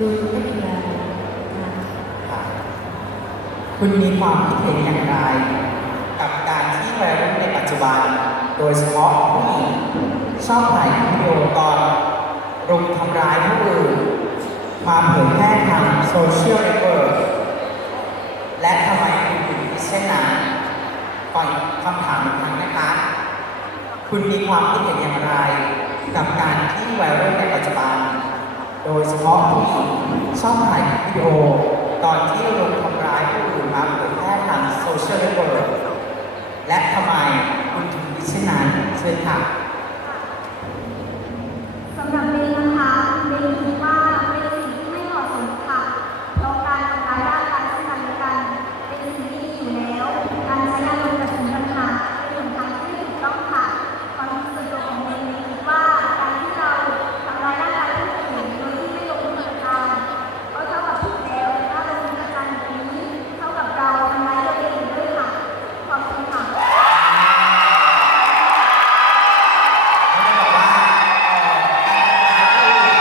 ดูไม่ดีแล้วนะค่ะคุณมีความคิดเห็นอย่างไร กับการที่วัยรุ่นในปัจจุบัน โดยเฉพาะผู้หญิงชอบถ่ายวิดีโอตอนรุมทำร้ายผู้อื่นมาเผยแพร่ทางโซเชียลเน็ตเวิร์กและทำไมคุณถึงคิดเช่นนั้นก่อนคำถามอีกครั้งนะคะ คุณมีความคิดเห็นอย่างไร กับการที่วัยรุ่นในปัจจุบัน โดยเฉพาะผู้หญิงชอบถ่ายวิดีโอ ตอนที่รุมทำร้ายผู้อื่นมาเผยแพร่ทางโซเชียลเน็ตเวิร์กและทำไมคุณถึงวิช่นั้นเชิญค่ะ